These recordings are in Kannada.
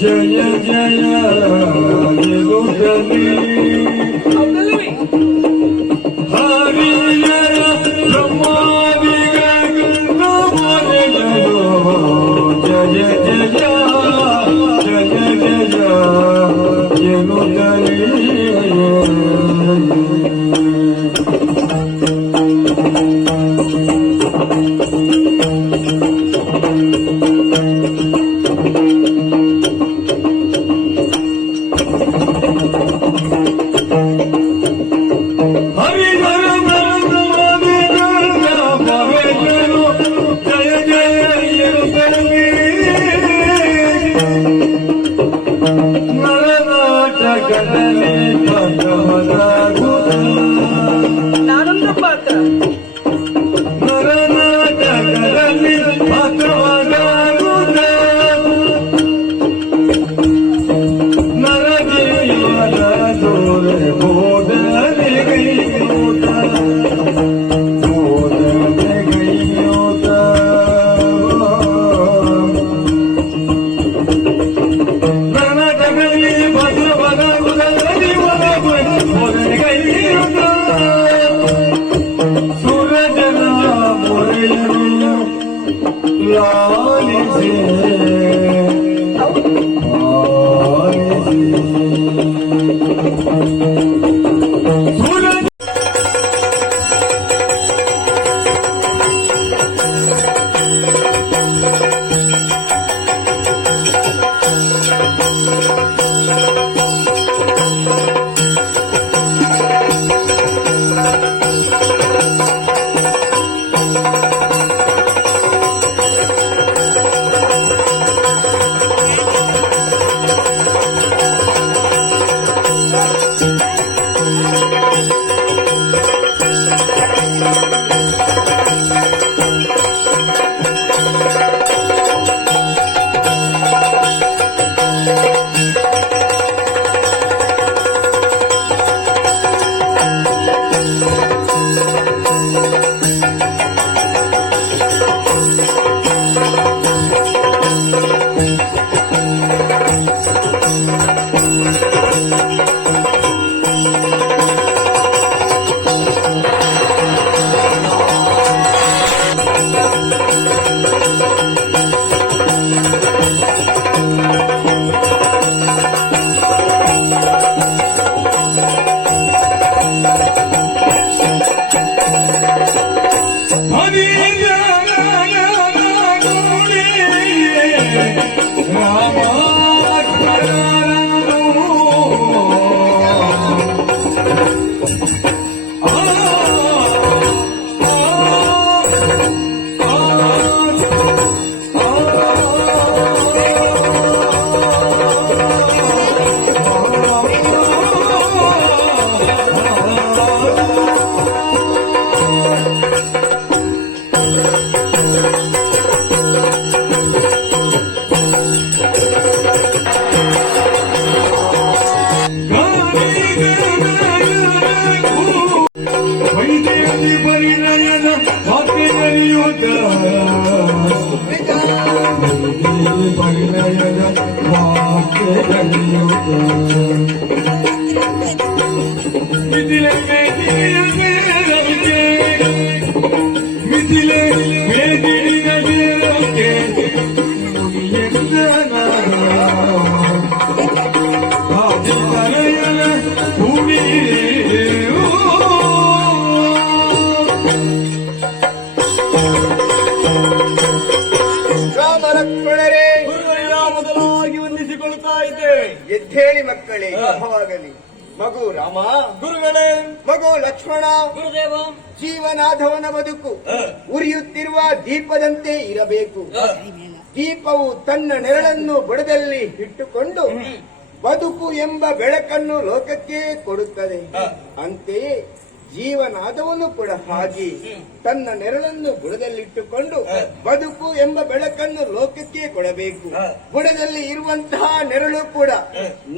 ಜಯ ಜಯ ಹರಿಯರ ಜಯ ಜಯ ಜಯ ಜಯ ಎನ್ನುತ್ತಲೇ ನಾನೊಂದು ಪಾತ್ರ ಎದ್ದೇಳಿ ಮಕ್ಕಳೇ, ಶುಭವಾಗಲಿ. ಮಗು ರಾಮ, ಗುರುಗಳೇ. ಮಗು ಲಕ್ಷ್ಮಣ, ಗುರುದೇವ. ಜೀವನಾಧವನ ಬದುಕು ಉರಿಯುತ್ತಿರುವ ದೀಪದಂತೆ ಇರಬೇಕು. ದೀಪವು ತನ್ನ ನೆರಳನ್ನು ಬುಡದಲ್ಲಿ ಇಟ್ಟುಕೊಂಡು ಬದುಕು ಎಂಬ ಬೆಳಕನ್ನು ಲೋಕಕ್ಕೆ ಕೊಡುತ್ತದೆ. ಅಂತೆಯೇ ಜೀವನಾದವನು ಕೂಡ ಹಾಗೆ ತನ್ನ ನೆರಳನ್ನು ಬುಡದಲ್ಲಿಟ್ಟುಕೊಂಡು ಬದುಕು ಎಂಬ ಬೆಳಕನ್ನು ಲೋಕಕ್ಕೆ ಕೊಡಬೇಕು. ಬುಡದಲ್ಲಿ ಇರುವಂತಹ ನೆರಳು ಕೂಡ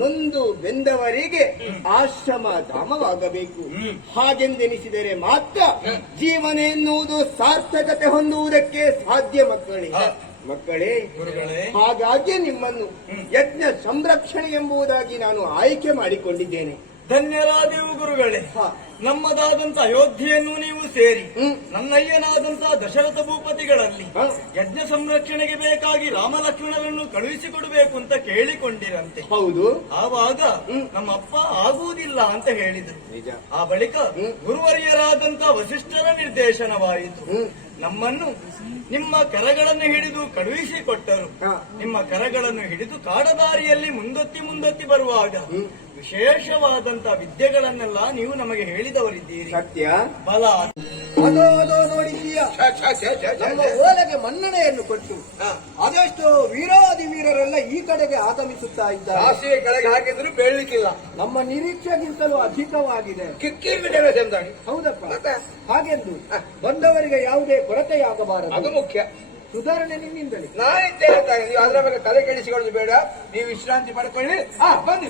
ನೊಂದು ಬೆಂದವರಿಗೆ ಆಶ್ರಮ ಧಾಮವಾಗಬೇಕು. ಹಾಗೆಂದೆನಿಸಿದರೆ ಮಾತ್ರ ಜೀವನ ಎನ್ನುವುದು ಸಾರ್ಥಕತೆ ಹೊಂದುವುದಕ್ಕೆ ಸಾಧ್ಯ. ಮಕ್ಕಳೇ, ಹಾಗಾಗಿ ನಿಮ್ಮನ್ನು ಯಜ್ಞ ಸಂರಕ್ಷಣೆ ಎಂಬುದಾಗಿ ನಾನು ಆಯ್ಕೆ ಮಾಡಿಕೊಂಡಿದ್ದೇನೆ. ಧನ್ಯರಾದೆವು ಗುರುಗಳೇ. ನಮ್ಮದಾದಂತ ಅಯೋಧ್ಯೆಯನ್ನು ನೀವು ಸೇರಿ ನನ್ನಯ್ಯನಾದಂತಹ ದಶರಥ ಭೂಪತಿಗಳಲ್ಲಿ ಯಜ್ಞ ಸಂರಕ್ಷಣೆಗೆ ಬೇಕಾಗಿ ರಾಮ ಲಕ್ಷ್ಮಣರನ್ನು ಕಳುಹಿಸಿಕೊಡಬೇಕು ಅಂತ ಕೇಳಿಕೊಂಡಿರಂತೆ. ಹೌದು. ಆವಾಗ ನಮ್ಮಪ್ಪ ಆಗುವುದಿಲ್ಲ ಅಂತ ಹೇಳಿದರು. ಆ ಬಳಿಕ ಗುರುವರಿಯರಾದಂತಹ ವಸಿಷ್ಠರ ನಿರ್ದೇಶನವಾಯಿತು. ನಮ್ಮನ್ನು ನಿಮ್ಮ ಕರಗಳನ್ನು ಹಿಡಿದು ಕಳುಹಿಸಿಕೊಟ್ಟರು. ನಿಮ್ಮ ಕರಗಳನ್ನು ಹಿಡಿದು ಕಾಡದಾರಿಯಲ್ಲಿ ಮುಂದೊತ್ತಿ ಬರುವಾಗ ವಿಶೇಷವಾದಂತ ವಿದ್ಯೆಗಳನ್ನೆಲ್ಲ ನೀವು ನಮಗೆ ಹೇಳಿದವರಿದ್ದೀರಿ. ಸತ್ಯ. ಬಲ ಅದೋ ನೋಡಿದೀಯಾ, ನಮ್ಮ ಓಲೆಗೆ ಮನ್ನಣೆಯನ್ನು ಕೊಟ್ಟು ಅದೆಷ್ಟು ವೀರಾದಿ ವೀರರೆಲ್ಲ ಈ ಕಡೆಗೆ ಆಗಮಿಸುತ್ತಾ ಇದ್ದಾರೆ. ರಾಶಿಯ ಕೆಳಗೆ ಹಾಕಿದ್ರು ಬೀಳಲಿಕ್ಕಿಲ್ಲ. ನಮ್ಮ ನಿರೀಕ್ಷೆಗಿಂತಲೂ ಅಧಿಕವಾಗಿದೆ. ಕಿಕ್ಕಿರ್ಬಿಟ್ಟೆ ಚಂದಾಗಿ. ಹೌದಪ್ಪ. ಹಾಗೆಂದು ಬಂದವರಿಗೆ ಯಾವುದೇ ಕೊರತೆಯಾಗಬಾರದು. ಅದು ಮುಖ್ಯ. ಸುಧಾರಣೆ ನಿಮ್ಮಿಂದಲೇ. ನಾನಿದ್ದೆ ಹೇಳ್ತಾನೆ, ನೀವು ಅದರ ಬಗ್ಗೆ ತಲೆ ಕೆಡಿಸಿಕೊಳ್ಳೋದು ಬೇಡ. ನೀವು ವಿಶ್ರಾಂತಿ ಪಡ್ಕೊಳ್ಳಿ. ಬನ್ನಿ.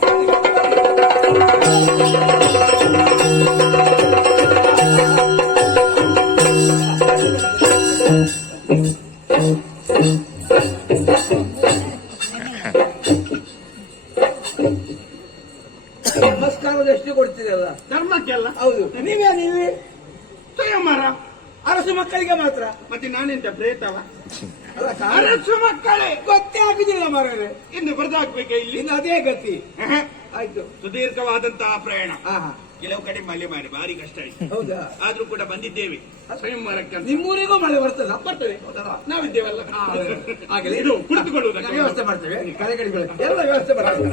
ನಮಸ್ಕಾರದ ಎಷ್ಟು ಕೊಡ್ತೀರಲ್ಲ ಧರ್ಮಕ್ಕೆಲ್ಲ. ಹೌದು. ನೀವೇ ಸ್ವಯಂವರ ಅರಸು ಮಕ್ಕಳಿಗೆ ಮಾತ್ರ. ಮತ್ತೆ ನಾನೆಂತ ಪ್ರೇತವ? ಅರಸು ಮಕ್ಕಳೇ ಗೊತ್ತೇ ಆಗುದಿಲ್ಲ ಮಾರ್ರೆ. ಇನ್ನು ಬರ್ದಾಕ್ಬೇಕೆ ಇಲ್ಲಿ? ಇನ್ನು ಅದೇ ಗತಿ. ಆಯ್ತು. ಸುದೀರ್ಘವಾದಂತಹ ಪ್ರಯಾಣ. ಆಹಾ. ಕೆಲವು ಕಡೆ ಮಳೆ ಮಾಡಿ ಭಾರಿ ಕಷ್ಟ ಆಯ್ತು. ಹೌದಾ? ಆದ್ರೂ ಕೂಡ ಬಂದಿದ್ದೇವೆ ಸ್ವಯಂವರಕ್ಕೆ. ನಿಮ್ಮೂರಿಗೂ ಮಳೆ ಬರ್ತದ? ಬರ್ತದೆ. ನಾವಿದ್ದೇವಲ್ಲ. ಆಗಲಿ. ಇದು ಕುಳಿತುಕೊಳ್ಳುವುದಕ್ಕೆ ವ್ಯವಸ್ಥೆ ಮಾಡ್ತೇವೆ. ಕರೆಗಡಿಗಳು ಎಲ್ಲ ವ್ಯವಸ್ಥೆ ಮಾಡ್ತೇವೆ.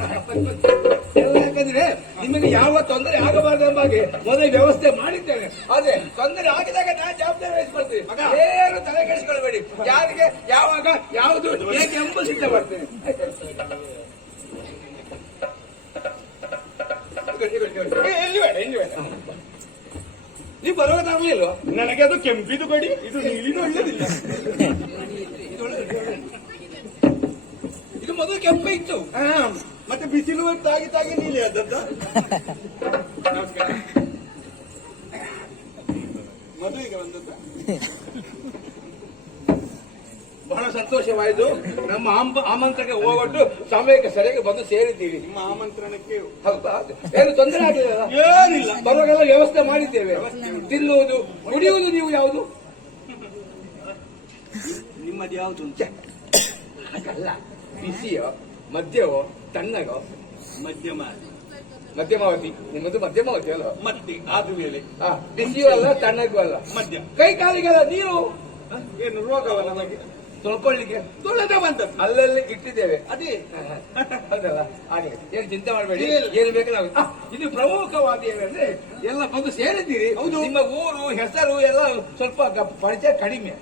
ಎಲ್ಲ ಯಾಕಂದ್ರೆ ನಿಮಗೆ ಯಾವ ತೊಂದರೆ ಆಗಬಾರದು ಎಂಬಾಗಿ ಮೊದಲೇ ವ್ಯವಸ್ಥೆ ಮಾಡಿದ್ದೇವೆ. ಆದ್ರೆ ತೊಂದರೆ ಆಗಿದಾಗ ನಾನು ಜವಾಬ್ದಾರಿ ವಹಿಸ್ಕೊಳ್ತೀವಿ. ಏನು ತಲೆ ಕೆಡಿಸ್ಕೊಳ್ಬೇಡಿ. ಯಾರಿಗೆ ಯಾವಾಗ ಯಾವುದು ಹೇಗೆ ಎಂಬ ಸಿದ್ಧ ಮಾಡ್ತೇನೆ. ಎಲ್ಲಿ ಬೇಡ, ಎಲ್ಲಿ ಬೇಡ. ನೀವು ಬರುವುದಾಗ್ಲಿಲ್ವಾ? ನನಗೆ ಅದು ಕೆಂಪಿದು ಕೊಡಿ, ಇದು ನೀಲಿದು ಒಳ್ಳೆದಿಲ್ಲ. ಇದು ಮೊದಲು ಕೆಂಪು ಇತ್ತು. ಮತ್ತೆ ಬಿಸಿಲು ತಾಗಿ ನೀಲಿ ಆದದ್ದ. ನಮಸ್ಕಾರ. ಮದುವೆಗೆ ಬಂದದ್ದ. ಬಹಳ ಸಂತೋಷವಾಯಿತು. ನಮ್ಮ ಆಮಂತ್ರಣಕ್ಕೆ ಹೋಗೊಟ್ಟು ಸಮಯಕ್ಕೆ ಸರಿಯಾಗಿ ಬಂದು ಸೇರಿದ್ದೀವಿ. ನಿಮ್ಮ ಆಮಂತ್ರಣಕ್ಕೆ ಹೌದಾ? ಏನು ತೊಂದರೆ ಆಗಿಲ್ಲ? ಏನಿಲ್ಲ. ಬರುವಾಗೆಲ್ಲ ವ್ಯವಸ್ಥೆ ಮಾಡಿದ್ದೇವೆ. ತಿನ್ನುವುದು ಕುಡಿಯುವುದು ನೀವು ಯಾವುದು? ನಿಮ್ಮದು ಯಾವುದು? ಹಾಗಲ್ಲ, ಬಿಸಿಯೋ ಮದ್ಯವೋ ತಣ್ಣಗೋ? ಮಧ್ಯಮಾವತಿ. ನಿಮ್ಮದು ಮಧ್ಯಮಾವತಿ ಅಲ್ಲ? ಮತ್ತೆ ಆದ ಮೇಲೆ ಬಿಸಿಯೂ ಅಲ್ಲ ತಣ್ಣಗೂ ಅಲ್ಲ. ಮಧ್ಯ. ಕೈ ಕಾಲಿಗೆಲ್ಲ ನೀರು ಏನು ರೋಗವ ನಮಗೆ? ತೊಳ್ಕೊಳ್ಳಿಕ್ಕೆ ತುಳದ ಬಂದದ್ದು ಅಲ್ಲಲ್ಲಿ ಇಟ್ಟಿದ್ದೇವೆ. ಅದೇ. ಹೌದಲ್ಲ? ಹಾಗೆ ಏನು ಚಿಂತೆ ಮಾಡಬೇಡಿ. ಏನು ಬೇಕು ನಾವು. ಇದು ಪ್ರಮುಖವಾದ ಏನಂದ್ರೆ ಎಲ್ಲ ಬಂದು ಸೇರಿದ್ದೀರಿ. ಹೌದು. ನಿಮ್ಮ ಊರು ಹೆಸರು ಎಲ್ಲ ಸ್ವಲ್ಪ ಪರಿಚಯ ಕಡಿಮೆ.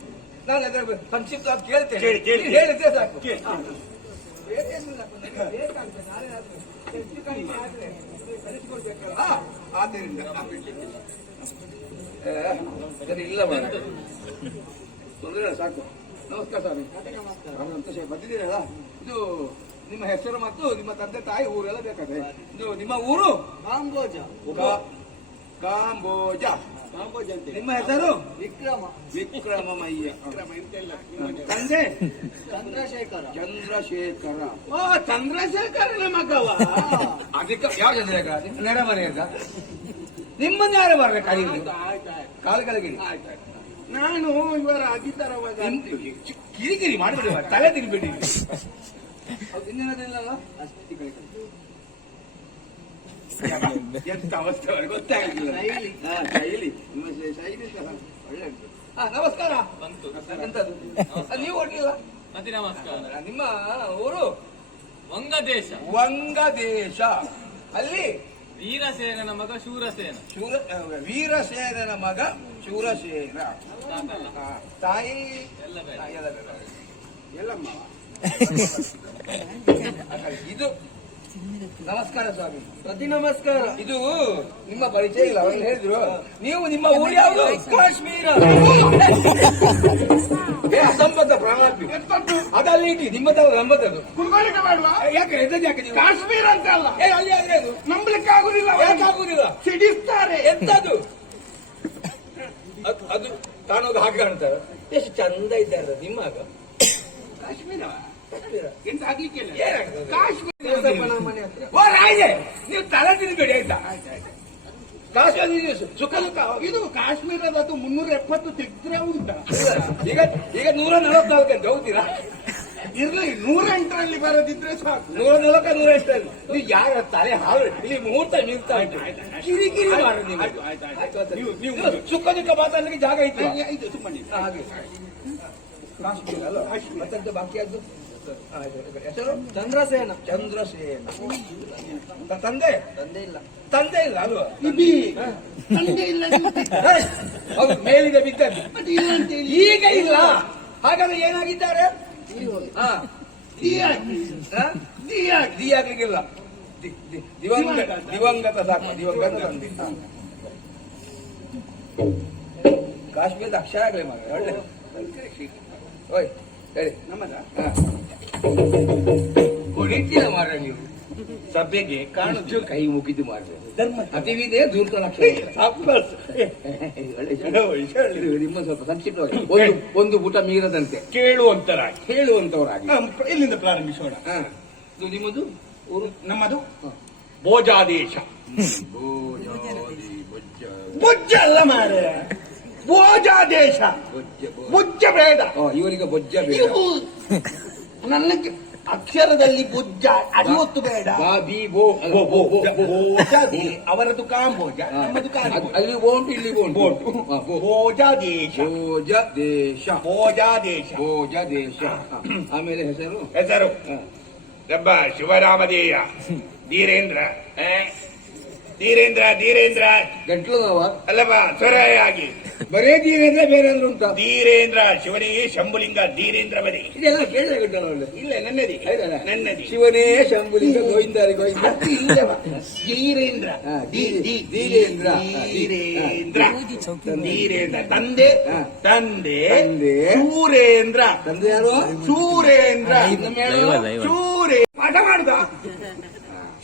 ನಾನು ಅದರ ಸಂಕ್ಷಿಪ್ತ ಕೇಳ್ತೇನೆ. ಕೇಳಿ. ನೀವು ಹೇಳಿದ್ರೆ ಸಾಕು. ಆದ್ದರಿಂದ ಸರಿ ಇಲ್ಲ ಮಾಡ ತೊಂದರೆ ಸಾಕು. ನಮಸ್ಕಾರ ಸ್ವಾಮಿ. ಸಂತೋಷ ಬಂದಿದ್ದೀರಲ್ಲ. ಇದು ನಿಮ್ಮ ಹೆಸರು ಮತ್ತು ನಿಮ್ಮ ತಂದೆ ತಾಯಿ ಊರೆಲ್ಲ ಬೇಕಾದ್ರೆ. ಇದು ನಿಮ್ಮ ಊರು? ಕಾಂಬೋಜ. ಕಾಂಬೋಜ. ಕಾಂಬೋಜ ಅಂತ. ನಿಮ್ಮ ಹೆಸರು? ವಿಕ್ರಮಯ್ಯ. ತಂದೆ? ಚಂದ್ರಶೇಖರ. ಚಂದ್ರಶೇಖರನ ಮಗವ? ಅದಕ್ಕೆ ಯಾವ ಚಂದ್ರಶೇಖರ? ನೆರೆ ಮನೆಯಲ್ಲ. ನಿಮ್ಮನ್ನ ಯಾರು ಬರ್ರೆ ಕರೀಲಿ? ಕಾಲುಗಳಿಗೆ ನಾನು ಇವರ ಅಧಿಕಾರವಾಗ ಕಿರಿಕಿರಿ ಮಾಡಿಬಿಡಿ, ತಲೆ ತಿರುಗಿಬಿಡಿ. ಇನ್ನೇನದಿಲ್ಲಲ್ಲ? ಎಂತ ಅವಸ್ಥೆ ಗೊತ್ತೇ ಆಗಲಿಲ್ಲ. ಶೈಲಿ ಒಳ್ಳೆ ಉಂಟು. ನಮಸ್ಕಾರ. ಎಂತದ್ದು ನೀವು ಒಡ್ಲಿಲ್ಲ? ಅತಿ ನಮಸ್ಕಾರ. ನಿಮ್ಮ ಊರು? ವಂಗದೇಶ. ವಂಗದೇಶ. ಅಲ್ಲಿ ವೀರಸೇನನ ಮಗ ಶೂರಸೇನ. ವೀರಸೇನನ ಮಗ ಶೂರಸೇನ. ತಾಯಿ ಎಲ್ಲ ಬೇಡ. ಎಲ್ಲಮ್ಮ. ಇದು ನಮಸ್ಕಾರ ಸ್ವಾಮಿ. ಪ್ರತಿ ನಮಸ್ಕಾರ. ಇದು ನಿಮ್ಮ ಪರಿಚಯ ಇಲ್ಲ, ಅವ್ರು ಹೇಳಿದ್ರು. ನೀವು ನಿಮ್ಮ ಊರು ಯಾವುದು? ಕಾಶ್ಮೀರ. ಅಸಂಬದ್ಧ ಪ್ರಾಣಾತ್ಮಿ ಅದಲ್ಲಿ ಇಡಿ ನಿಮ್ಮದಲ್ಲ ನಮ್ಮದದು. ಕುಲ್ಗೋಳಿಗೆ ಮಾಡುವ ಯಾಕೆ ಎದ್ದದ್ದು ಯಾಕೆ ನೀವು? ಕಾಶ್ಮೀರ ಅಂತ ಅಲ್ಲ, ಅಲ್ಲಿ ಆದ್ರೆ ಅದು ನಂಬಲಿಕ್ಕೆ ಆಗುದಿಲ್ಲ. ಯಾಕೆ ಆಗುದಿಲ್ಲ? ಸಿಡಿಸ್ತಾರೆ. ಎಂತದು ಅದು ಕಾಣೋದು ಹಾಗೆ ಕಾಣ್ತಾರೆ. ಎಷ್ಟು ಚಂದ ಇದ್ದಾರೆ ನಿಮ್ಮಾಗ. ಕಾಶ್ಮೀರ ಕಾಶ್ಮೀರ ಎಂತ ಆಗ್ಲಿಕ್ಕೆ ಇಲ್ಲ. ಏನಾಗ್ತದೆ? ಕಾಶ್ಮೀರ ಮನೆ ಹತ್ರ. ಓ ರಾಜೆ, ನೀವು ತಲೆ ತಿನ್ಬೇಡಿ ಆಯ್ತಾ? ಕಾಶ್ಮೀರ ಸುಖ ದುಃಖ ಇದು ಕಾಶ್ಮೀರದದು 370 ತೆಗ್ದ್ರೆ ಉಂಟ. ಈಗ ಈಗ 144 ಅಂತ ಹೌದಿರಾ? ಇರ್ಲಿ 108ರಲ್ಲಿ ಬರೋದಿದ್ರೆ ಸಾಕು. 104 108 ನೀವು ಯಾರ ತಲೆ ಹಾಳು ಇಲ್ಲಿ ಮುಹೂರ್ತ ಮೀರ್ತಾ ಉಂಟು. ಕಿರಿಕಿರಿ ಮಾಡಿ ನೀವು. ನೀವು ಸುಖ ದುಃಖ ಮಾತಾಡಲಿಕ್ಕೆ ಜಾಗ ಇತ್ತು. ಇದು ಸುಮ್ಮನೆ ಹಾಗೆ ಕಾಶ್ಮೀರ ಅಲ್ಲ ಮತ್ತೆ ಬಾಕಿ ಆದ್ದು ಹೆಸರು ಚಂದ್ರಸೇನ. ಚಂದ್ರಸೇನ. ತಂದೆ ತಂದೆ ಇಲ್ಲ. ತಂದೆ ಇಲ್ಲ ಅಲ್ವಾ? ಇಬಿ ತಂದೆ ಇಲ್ಲ ಹೌದು, ಮೇಲಿಗೆ ಬಿದ್ದದ್ದು. ಅದು ಇಲ್ಲ ಅಂತ ಹೇಳಿ ಈಗ ಇಲ್ಲ. ಹಾಗಾದ್ರೆ ಏನಾಗಿದ್ದಾರೆ? ಹಾ, ದಿ ಆಗ್ಲಿಕ್ಕಿಲ್ಲ. ದಿವಂಗತ ಸಾಕು. ದಿವಂಗತ ತಂದೆ. ಕಾಶ್ಮೀರದ ಅಕ್ಷರ ಆಗ್ಲಿ ಮಗ ಒಳ್ಳೆ. ಓಯ್ ಹೇಳಿ. ನಮ್ಮದ ಹೊಡಿತೀರ ಮಾರ ನೀವು. ಸಭೆಗೆ ಕಾಣುದು ಕೈ ಮುಗಿದು ಮಾರ್ರೆ. ಅತಿವಿದೆ ದೂರ್ತ ಲಕ್ಷಣ. ನಿಮ್ಮ ಸ್ವಲ್ಪ ಸಂಕ್ಷಿಪ್ತವಾಗಿ ಒಂದು ಪುಟ ಮೀರದಂತೆ ಹೇಳುವಂತವರಾಗಿ ಇಲ್ಲಿಂದ ಪ್ರಾರಂಭಿಸೋಣ. ಇದು ನಿಮ್ಮದು ಊರು? ನಮ್ಮದು ಭೋಜಾದೇಶ. ಬೊಜ್ಜ ಅಲ್ಲ ಮಾರೆ, ಭೋಜಾದೇಶ. ಬೊಜ್ಜ ಬೇಡ. ಇವರಿಗೆ ಬೊಜ್ಜ ಬೇಡ. ಇವು ನನ್ನ ಅಕ್ಷರದಲ್ಲಿ ಬೊಜ್ಜ ಅಡಿವತ್ತು ಬೇಡ. ಭೋಜಾದಿ ಅವರದು ಕಾಂಬೋಜ, ನಮ್ಮದು ಕಾಂಬೋಜ. ಅಲ್ಲಿ ಬೋಂಟು ಇಲ್ಲಿ ಬೋಂಟು. ಭೋಜಾದೇಶ. ಭೋಜದೇಶ. ಭೋಜಾದೇಶ. ಭೋಜದೇಶ. ಆಮೇಲೆ ಹೆಸರು ಹೆಸರು ರಬ್ಬ ಶಿವರಾಮದೇಯ ಧೀರೇಂದ್ರ. ಧೀರೇಂದ್ರ ಗಂಟ್ಲು ನೋವ ಅಲ್ಲಪ್ಪ ಸ್ವರಾಯಾಗಿ ಬರೇ ಧೀರೇಂದ್ರ ಬೇರೆ ಅಂದ್ರೆ ಉಂಟಾ? ಧೀರೇಂದ್ರ ಶಿವನೇ ಶಂಭುಲಿಂಗ ಧೀರೇಂದ್ರ ಬದಿ. ಇದೆಲ್ಲ ಕೇಳಿದ ಗಂಟಲ ಒಳ್ಳೆ. ಇಲ್ಲ ನನ್ನದಿ ನನ್ನದಿ. ಶಿವನೇ ಶಂಭುಲಿಂಗ ಗೋವಿಂದಾರಿ ಗೋವಿಂದ. ಇಲ್ಲವ ಧೀರೇಂದ್ರ. ಧೀರೇಂದ್ರ. ಧೀರೇಂದ್ರ ತಂದೆ. ಹಾ. ತಂದೆ ತಂದೆ. ಸೂರೇಂದ್ರ. ತಂದೆ ಯಾರು? ಸೂರೇಂದ್ರ. ದೈವ, ದೈವ. ಸೂರೇ ಪಾಠ ಮಾಡುದ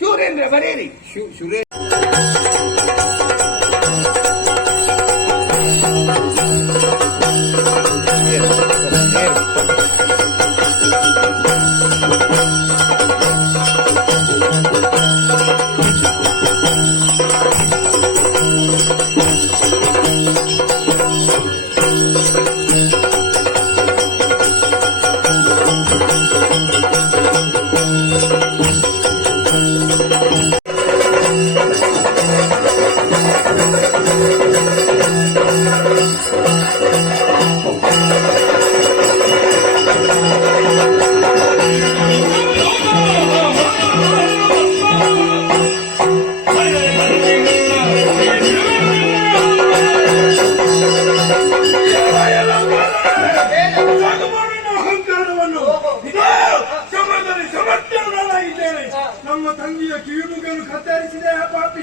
ಸೂರೇಂದ್ರ ಬರೇರಿ. ಶುರೇ ನಮ್ಮ ತಂಗಿಯ ಕಿವಿಮುಗನ್ನು ಕತ್ತರಿಸಿದೆ ಪಾಪಿ.